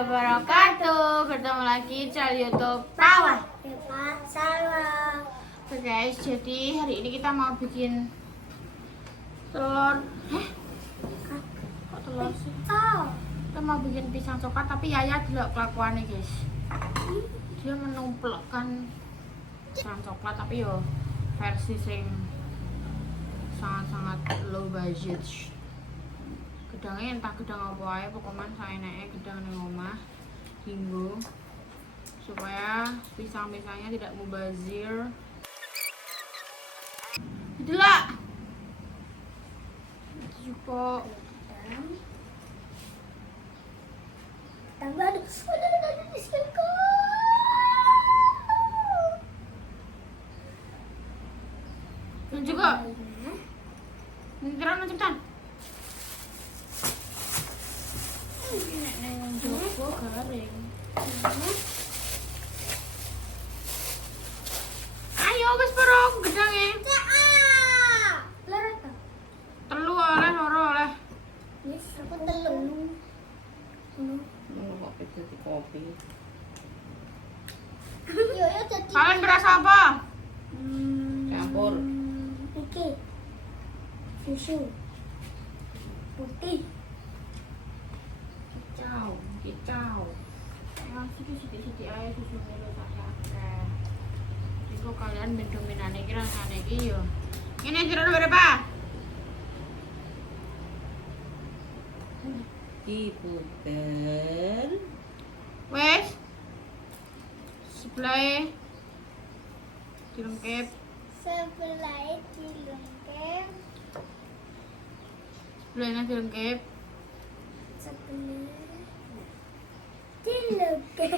wabarakatuh. Bertemu lagi channel YouTube Pawai. Salam. Oke guys, jadi hari ini kita mau bikin telur. Kok telur sih? Kita mau bikin pisang coklat, tapi Yaya delok kelakuannya guys. Dia menumplekkan pisang coklat, tapi yo versi sing sangat-sangat low budget. Gedangnya entah gedang apa aja, pokoknya saya naik gedang di rumah hinggo supaya pisang-pisangnya tidak mubazir. Itulah juga Tambah ada di sini. dan juga ngeran cepetan. Neng joko garing. Ayo wis perong gedange. Telu oleh loro oleh. Yes, aku telu. Kopi jadi kopi. Yo jadi. Kalian berasa apa? Campur. Iki. Susu. Putih. Kicau. Yang sithik-sithik aja susune lho sakit. Iku kalian ben dominane iki rasane iki yo. Ngene jerone berapa? Diputer. Wes. Sebelah dilengkep. Sebelah dilengkep. Sebelahnya dilengkep. Sebelah dilengkep.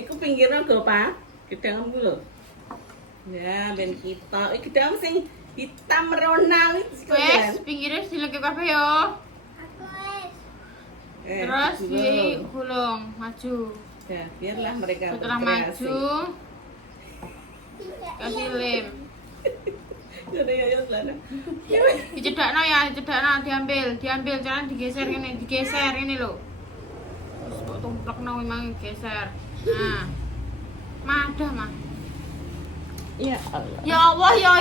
Iku pinggirnya lho, Pak. Gedang lho. Ya, ben kita. Iki gedang sing hitam ronal iki. Wes, pinggirnya dilengkep kabeh yo. Aku es. Terus digulung maju. Ya, biarlah mereka Setelah berkreasi. maju kasih lem. Ada ya sana. Dicedakno ya, dicedakno, diambil jangan digeser ini lho. Terus kok tumplekno memang geser. Nah. Madah, Mah. Ya Allah. Ya Allah, ya.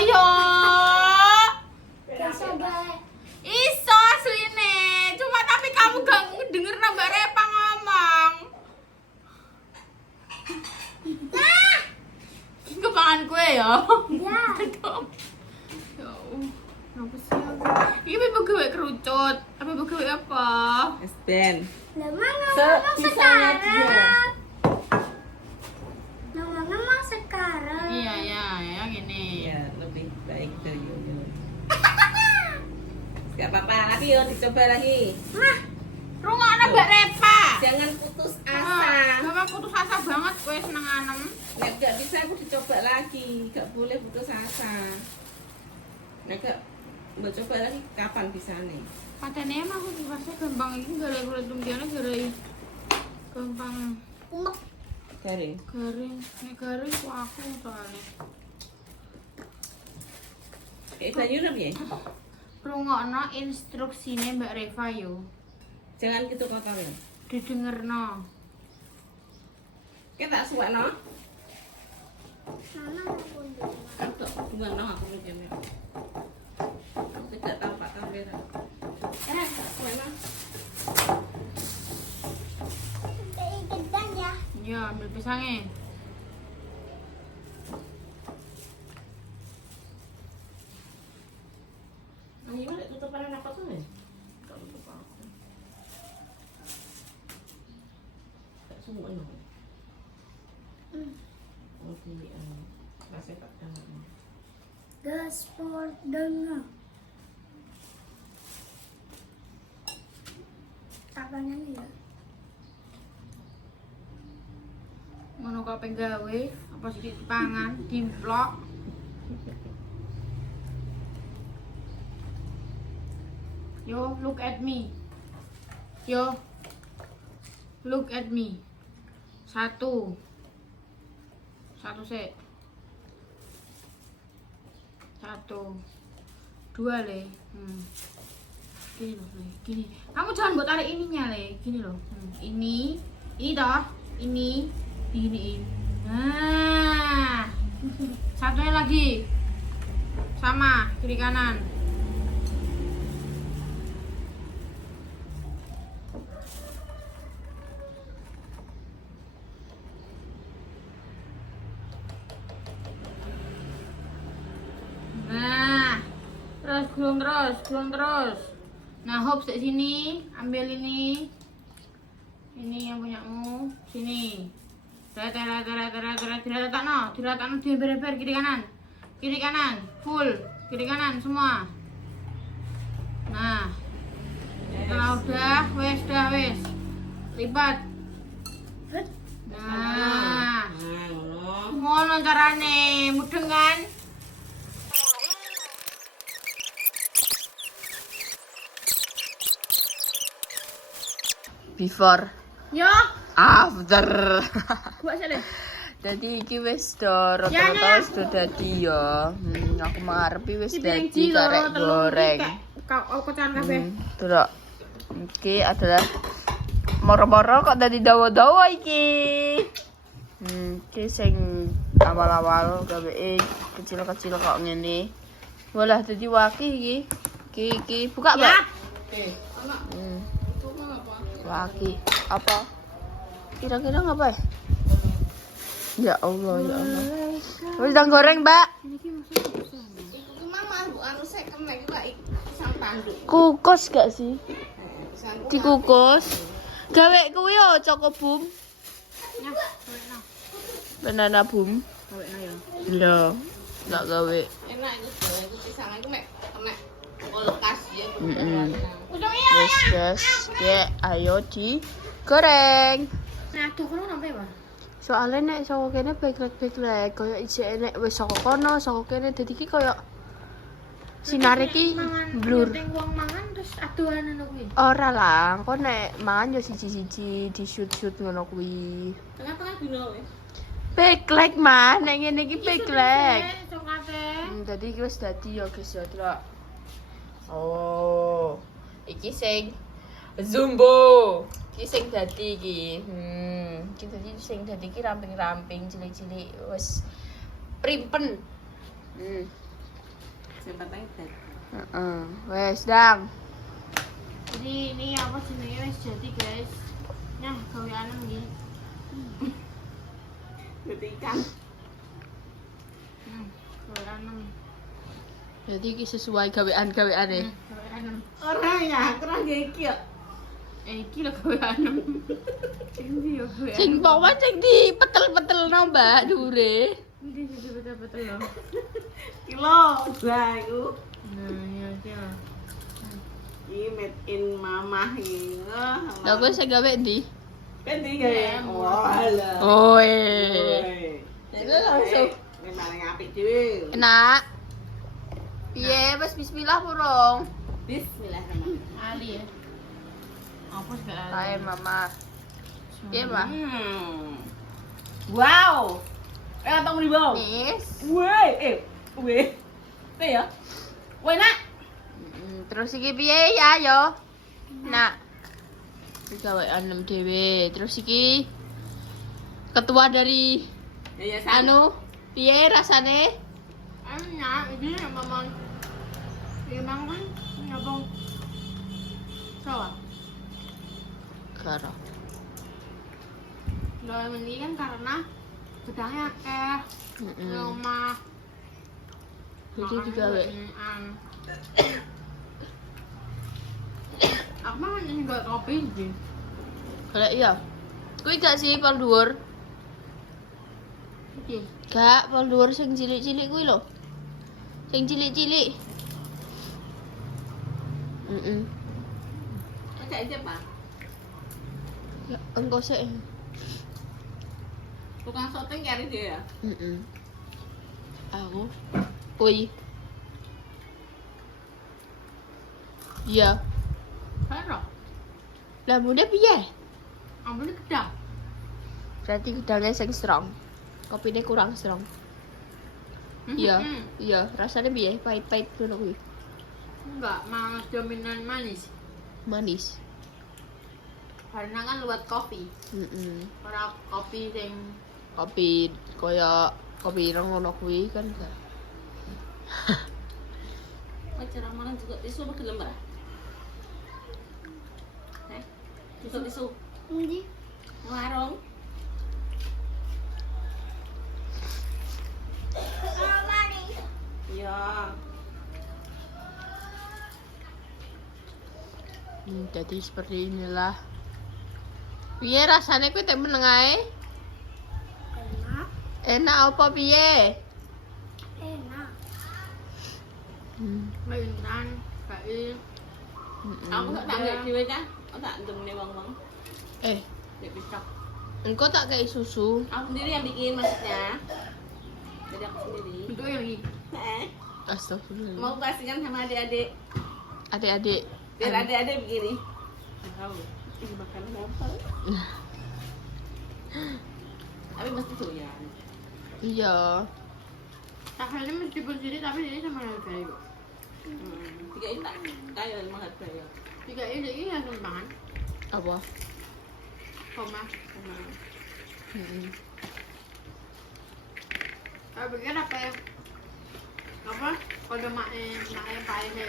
Gak sabar. Iso asline. Cuma tapi kamu gak denger Mbak Repa ngomong. Kepangan kue ya. Ya. Ya Allah. Kenapa sih? Ini mau gawe kerucut. Apa mau gawe apa? Ben. Lah mana ngomong sekarang? Ngomong sekarang. Iya, ya gini. Ya, lebih baik dari Yoyo. Gak apa-apa, lagi yo dicoba lagi. Mah, rungokno Mbak Repa. Jangan putus Ah, asa. Bapak putus asa banget kowe seneng anem. Nek gak bisa aku dicoba lagi, gak boleh putus asa. Nek gak mau coba lagi kapan bisa nih? Padahal emang aku rasa gampang ini gara kulit tumpiannya gara gampang Umek. Garing. garing. Nek garing ku aku soalnya. Sayuran ya? Rungokno instruksine Mbak Reva yo. Jangan gitu kotor ya. Didengerno. Kita tak suwekno. Mama aku dulu. Aku buang no aku mikirnya. Aku tidak tampak kamera. Tak suwekno. Kayak gedang ya. Ya, ambil pisangnya. Ayo ada tutupan apa tuh nih? Tak tutup aku. Tak semua no. Oh ini rasa tak dengar. Gaspol dengar. Tangannya nih ya. Ngono kok pengen gawe apa sih dipangan, dimplok. Yo, look at me. Yo. Look at me. Satu sih. Satu. Dua le. Gini loh, Le. Gini. Kamu jangan buat tarik ininya, Le. Gini loh. Ini toh, ini diginiin. Nah. Satunya lagi. Sama, kiri kanan. Nah, gulung terus. Nah, hop di sini, ambil ini yang punyamu, sini. Diratakno, diambil kiri kanan, full, kiri kanan semua. Nah, setelah udah, wes, lipat. Nah, ngono carane, mudeng kan? Before, Yo, after. buat sini. Jadi iki wis do rata-rata Ya. wis do dadi ya. Aku mengharepi wis dadi Cilo, karek goreng. Kau kocan kabeh. Terus iki adalah moro-moro kok dadi dawa-dawa iki. Iki sing awal-awal gawe kecil-kecil kok ngene. Walah dadi waki iki. Iki buka, Mbak. Ya. Waki apa? Kira-kira ngapa? Ya Allah, ya Allah. Wis ndang goreng, Mbak. Iku mama anu second lagi Pak sang tanduk. Kukus gak sih? Dikukus. Gawe kuwi yo cokobum. Ya, gawekno. Banana boom. Gawekno ya. Lho, enggak gawe. Enak itu pisang aku mek kena kulkas ya. Udah iya. Wes, guys. Ya, ayo digoreng. Nah, tuh kono sampai apa? Soalnya nek saka kene beklek-beklek koyo ijek nek wis saka kono, saka kene dadi ki koyo sinar iki blur. Ning wong mangan terus aduan ngono kuwi. Ora lah, kok nek mangan yo siji-siji di shoot-shoot ngono kuwi. Tengah-tengah dino wis. Beklek mah, nek ngene iki beklek. Cokate. Dadi iki wis dadi ya guys ya, Trak. Oh, iki sing Zumbo. Iki sing dadi iki. Iki dadi sing dadi iki ramping-ramping cilik-cilik wis primpen. Sempatnya tadi. Heeh. Wes, Dang. Jadi ini apa jenenge wis jadi, guys. Nah, gawean iki. Ketika Gawean. Jadi iki sesuai gawean-gaweane. Gawean. orang ya kurang iki ya. Iki lho gawean. Endi yo gawean. Sing bawa sing dipetel-petelno, Mbak, dure. Endi betul-betul lho. Kilo dua iku. Nah, ya iki lho. Iki made in mama iki. Lah kowe sing gawe ndi? Pendi gawe. Oh alah. Oe. Jadi langsung memang apik dhewe. Enak. Piye, wis bismillah purung. Bismillahirrahmanirrahim. Ali ya. Apa sih gak Ae, Mama. Piye, Mbak? Wow. Tong ribu. Nis. Weh, weh. Teh ya. Weh nak. Terus iki piye ya yo? Nak. Iki gawean nem dhewe. Terus iki ketua dari Yayasan. anu piye rasane? Enak, ini memang kan ngabong sawah. Karo. Lo ini kan karena gedangnya akeh, rumah. Jadi digawe. Aku mah ini gak kopi sih. Golek iya. Kuwi gak sih pol dhuwur? Iki. Gak, pol dhuwur sing cilik-cilik kuwi lho. Sing cilik-cilik. Cak aja Pak. Ya, engko sik. Tukang syuting kari dia ya. Aku. Kuwi. Iya. Karo. Lah muda piye? Ambil gedang. Berarti gedangnya sing strong. Kopine kurang strong. Iya, iya, rasanya piye? Pahit-pahit ngono kuwi. Enggak, mau dominan manis. Manis. Karena kan luwat kopi. Ora kopi sing Kopi kaya kopi ireng ngono kuwi kan gak. Cara makan juga tisu apa gelem, Mbak? Tisu. Ini. Warung. Mari. Iya. Jadi seperti inilah. Piye rasane kuwi tek meneng ae? Enak. Enak apa piye? Enak. mainan kayak Aku gak tak nggak dhewe kan. Aku tak ndemne wong-wong. Nek pisah. Engko tak kayak susu. Aku sendiri yang bikin maksudnya. Jadi aku sendiri. itu yang lagi Astagfirullah. Mau kasihkan sama adik-adik. Adik-adik. Biar adik-adik begini. Tahu. Ini makan apa? Tapi mesti doyan. Iya. Tahalnya meskipun sendiri tapi ini sama harga yuk. Tiga ini tak kayak memang harga ya. 3 ini langsung makan. Apa? Koma. Saya pikir apa ya? Apa? Kalau maknya pakai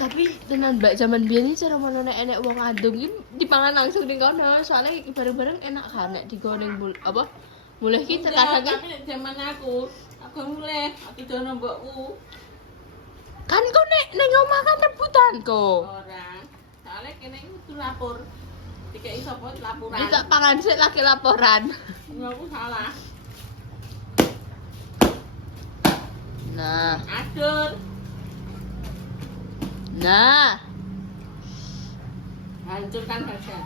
Tapi tenan mbak zaman biyen iki cara mana enek wong adung iki dipangan langsung ning kono. Soalnya bareng-bareng enak kan nek digoreng apa? Mulai ki terkadang ki Tapi nek zaman aku mulai aku dono mbokku. kan kok nek omah kan rebutan kok. Orang. Soalnya kene itu lapor. Dikai sapa laporan. Kita pangan sik lagi laporan. Aku salah. Nah, Adur. nah. Hancurkan saja.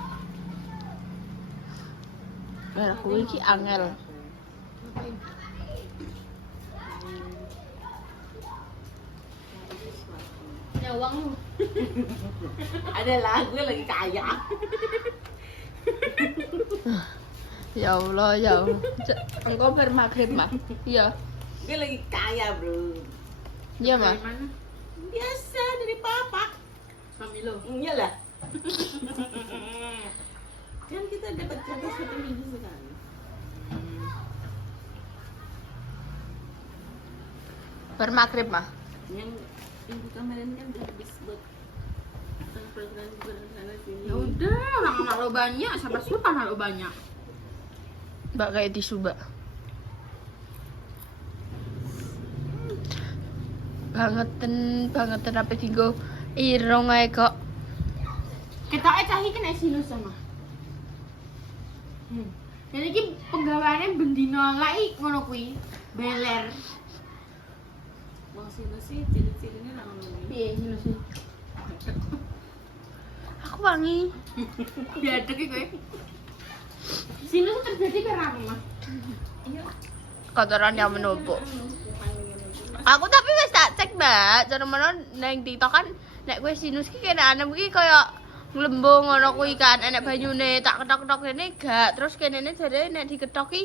Merah kuwi iki angel. nyawang lu. Adalah gue lagi kaya. Ya Allah, ya Allah. Engkau bermagrib mah. Iya. Gue lagi kaya, bro. Iya mah. Dari mana? Biasa dari papa. Suami lo. Iyalah. Kan kita dapat jatah 1 minggu sekali. Bermagrib mah. Yang ibu kemarin kan udah habis buat program sana sini. Ya udah, orang anak lo banyak, sama siapa anak lo banyak? Mbak kayak tisu, Mbak. Bangetan apa tinggo irong ae kok. Kita cahi kan sinus sama. Jadi ki penggawaannya bendino lai ngono kuwi. Beler. Wong sini sih ciri-cirinya nang ngono. Piye sinus sih? Aku wangi. Biadek iki kowe. Sinus terjadi karena apa, Mas? Kotoran yang menumpuk. Aku tapi wis tak cek, Mbak. Cara mana nang TikTok kan nek kowe sinus ki kene anem ki kaya nglembung ngono kuwi kan enek banyune tak ketok-ketok kene gak. Terus kene jare nek diketok ki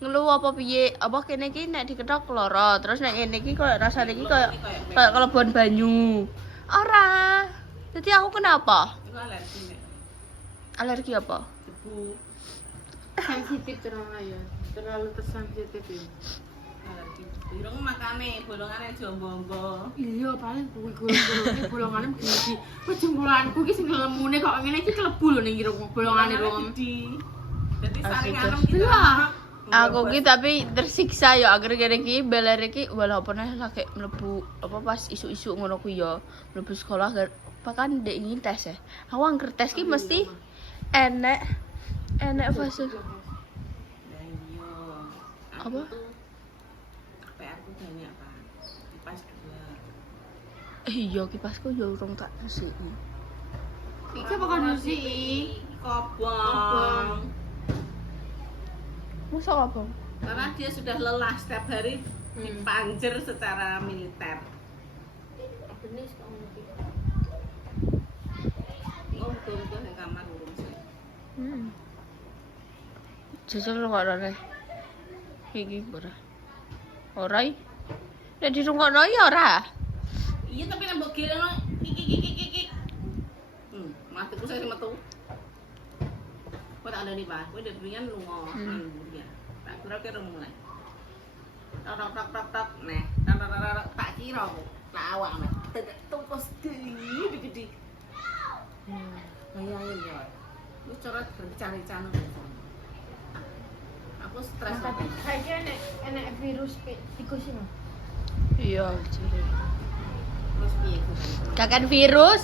ngelu apa piye? Apa kene ki nek diketok lara. Terus nek ngene ki kaya rasane ki kaya kelebon banyu. Ora. Jadi aku kenapa? Itu alergi nek. Alergi apa? Debu. Sensitif terlalu ya. Terlalu tersensitif ya. Alergi. Irung makane bolongane jombo-ombo. Iya, paling kuwi golongan bolongane begini. Kok jempolku ki sing lemune kok ngene iki klebu lho ning irung bolongane rong. Jadi saling Asyik. anem gitu. Iya. Aku ki tapi tersiksa ya akhir kene iki beler iki walaupun lagi mlebu apa pas isu-isu ngono kuwi ya mlebu sekolah apa kan ndek ingin tes ya. Aku angker tes ki mesti enek fase. Nah, iya. Apa? PR ku banyak, Pak. Kipas 2. Iya kipasku ya urung tak resiki. Iki apa kan sih? Kobong. Masa apa? Karena dia sudah lelah setiap hari dipanjer secara militer. Benis kok ngono. Ngomong-ngomong di kamar urung sih. Jajal kok ora. Iki ora. Ora iki. Nek dirungokno ya ora. Iya tapi nembok gila no kiki. Matiku saya metu. Kau tak ada nih pak, kau udah berian lu mau ya. Tak kira kira mulai. Tak, nah, tak kira aku, tak awak nih. Tungkos gede. Bayangin ya, lu coret bercari-cari. Aku stres. Tapi saya enak virus tikus ini. Iya, jadi. Terus piye ku? Kakak virus.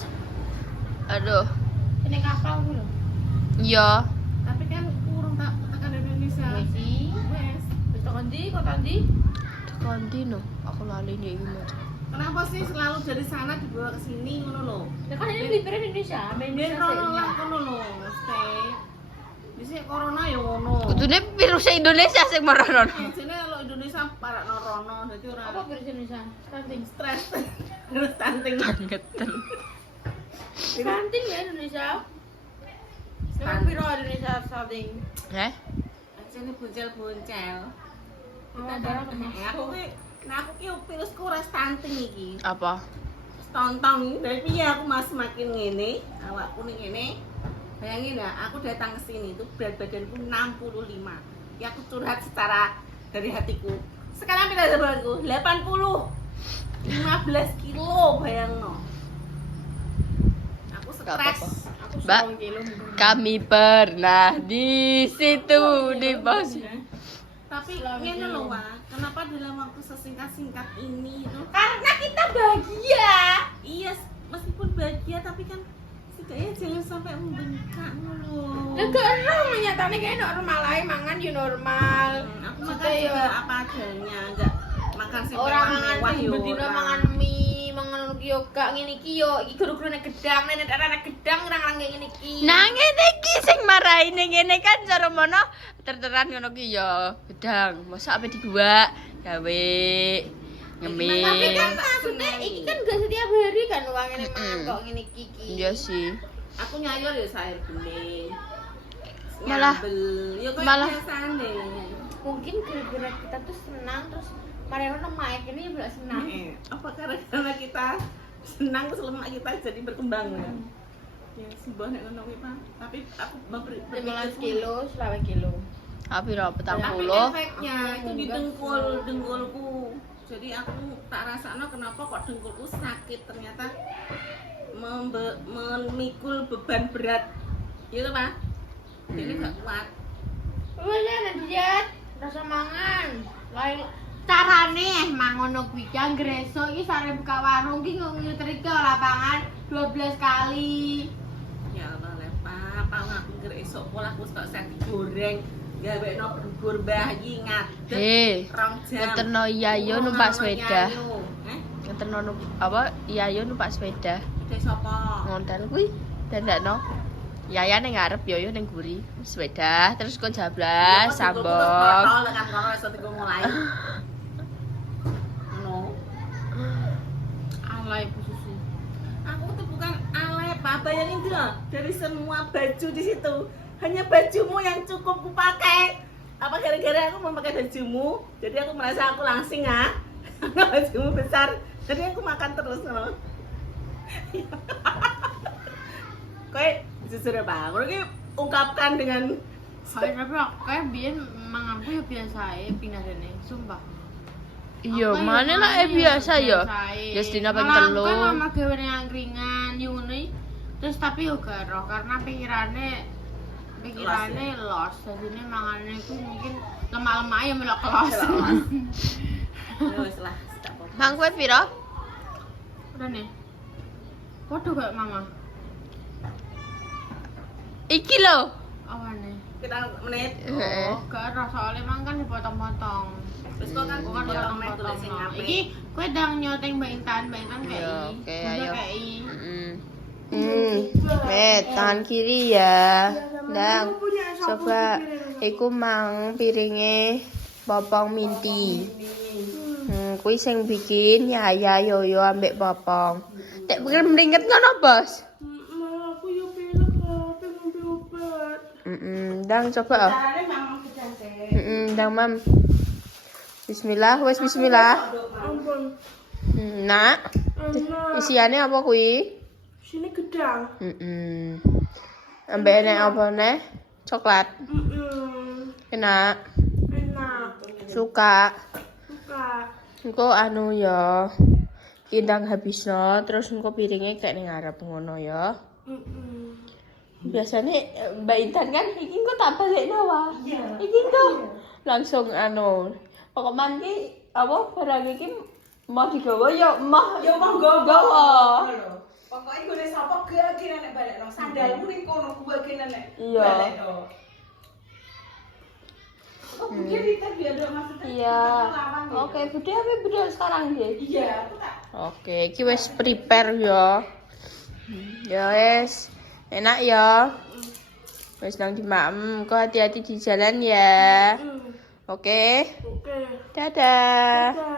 Aduh. Ini kapal dulu. Iya. Tapi kan kurang tak tekan Indonesia. Wesi. Wes. Terus tekan di kota di. Tekan dino. Aku lali nih ini. Kenapa sih selalu dari sana dibawa ke sini ngono lho? Ya kan ini libur Indonesia. Ben rono lah ngono lho, stay. Dhisik corona ya ngono. Kudune virus Indonesia sing marono. Jane kalau Indonesia para rono dadi ora Apa virus Indonesia? Stunting. stres. Terus stunting. Bangetan. Stunting ya Indonesia. Sekarang Stunting. piro Indonesia stunting? Heh? Jane boncel-boncel. Oh, Kita barang kan termasuk. aku ki virusku ora stunting iki. Apa? Tonton dari piye aku mas makin ngene, awakku ning ngene. Bayangin ya, aku datang ke sini itu berat badanku 65. Ya aku curhat secara dari hatiku. Sekarang pindah beratku 80. 15 kilo bayangno. Aku Gak stres. apa-apa. Aku Mbak. 10 kilo mungkin. Kami pernah di situ di bos. Tapi Selamat ngene kilo. loh, Wak. Kenapa dalam waktu sesingkat-singkat ini itu? Karena kita bahagia. Iya, meskipun bahagia tapi kan setidaknya jangan sampai membengkak loh. Lah gak ero menyatane kayak normal ae mangan yo normal. Aku makan Maksudnya yo juga apa adanya, enggak makan sing ora mangan mewah mie yo. bedino ora. mangan mie, mangan ki yo gak ngene iki yo. Iki guru-gurune gedang, nenek gedang orang ngene iki. Nah ngene iki sing marahi ning ngene kan cara mono terteran ngono ki ya gedang. Masa ape digua gawe ngemil. Tapi kan maksudnya iki kan gak setiap hari kan uang ini mangan Mm-mm. kok ngene iki. Iya sih. Aku nyayur ya sayur bening. Malah- Nyambel. Ya kayak malah- biasane. Mungkin gara-gara kita tuh senang terus Mariana maik ini juga senang. Apa karena kita senang terus lemak kita jadi berkembang ya? Ya sebuah nek ngono kuwi, Pak. Tapi aku berpikir 15 kilo, 20 kilo. Tapi ro Tapi 40. efeknya itu di dengkulku. Jadi aku tak rasakno kenapa kok dengkulku sakit, ternyata memikul beban berat. Gitu, Pak. Jadi gak kuat. Wes ana diet, rasa mangan. Lain carane mangono kuwi kan gresok iki sare buka warung iki ngetrike lapangan 12 kali. Ya Allah, Pak, aku ngira esuk pola aku tak sen digoreng. Gawekno bubur bayi ngadeg. Eh, 2 jam. ngeterno Yayo numpak sepeda. Eh, Ngeterno apa Yayo numpak sepeda. Dek sapa? Ngontel kuwi dandakno. Yaya ning ngarep Yoyo ning guri sepeda terus kon jablas sambok. Botol kan kono iso digo mulai. No. Alay Bu Susi. Aku tuh bukan alay, Pak. Bayangin tuh loh, dari semua baju di situ, hanya bajumu yang cukup kupakai. Apa gara-gara aku memakai bajumu, jadi aku merasa aku langsing ah. Bajumu besar, jadi aku makan terus loh. Kowe jujur ya, Pak. Kowe iki ungkapkan dengan Kayak tapi kayak biyen manganku ya biasa ae pindah rene, sumpah. Iya, Aku mana lah biasa ya. Ya sedina ping Malah telu. aku kan mama gawe yang ringan yo ngono iki. Terus tapi yo gak ero karena pikirannya los. Jadinya mangane iku mungkin lemah-lemah ya melok los. ya wis lah, tak apa. Mang kowe piro? Udah nih. Podo gak mama? Iki lho. Awane. Kita menit. Heeh. Oh, gak ero soalnya mang kan dipotong-potong. Terus kok kan Bukan potong mek potong-potong. tulis sing apik. Iki kowe ndang nyoteng Mbak Intan Iya, kayak oke, ayo. Kayak Met, tangan kiri ya. Dang. Coba iku mang piringe Popong Minti. Kuwi sing bikin Yaya Yoyo ambek Popong. Tek pikir mringet ngono, Bos. Aku yo pilek kok, pengen obat. Dang coba. Carane mamang kejante. Dang Mam. Bismillah, wes bismillah. Ampun. Nak. Enak. Isiannya apa kuwi? Sini gedang. Ambek enek apa neh? Coklat. Enak. Enak. Suka. Suka. Engko anu ya. Kindang habisno terus engko piringnya kayak ning ngarep ngono ya. Biasanya Mbak Intan kan iki engko tak balekno wae. Iya. Iki engko langsung anu. Pokok mangki apa barang iki mau digawa ya mah. Ya monggo gawa. Pokoknya gue sapa gak kira nek balekno. Sandalmu ning kono gue kira nek Iya. balekno. Oh, Bude kita biar ada maksudnya. Iya. Oke, Bude apa Bude sekarang nggih? Iya, aku tak. Oke, iki wis prepare ya. Ya wis. Enak ya. Wis nang dimaem, kok hati-hati di jalan ya. Oke. Oke. Dadah. Dadah.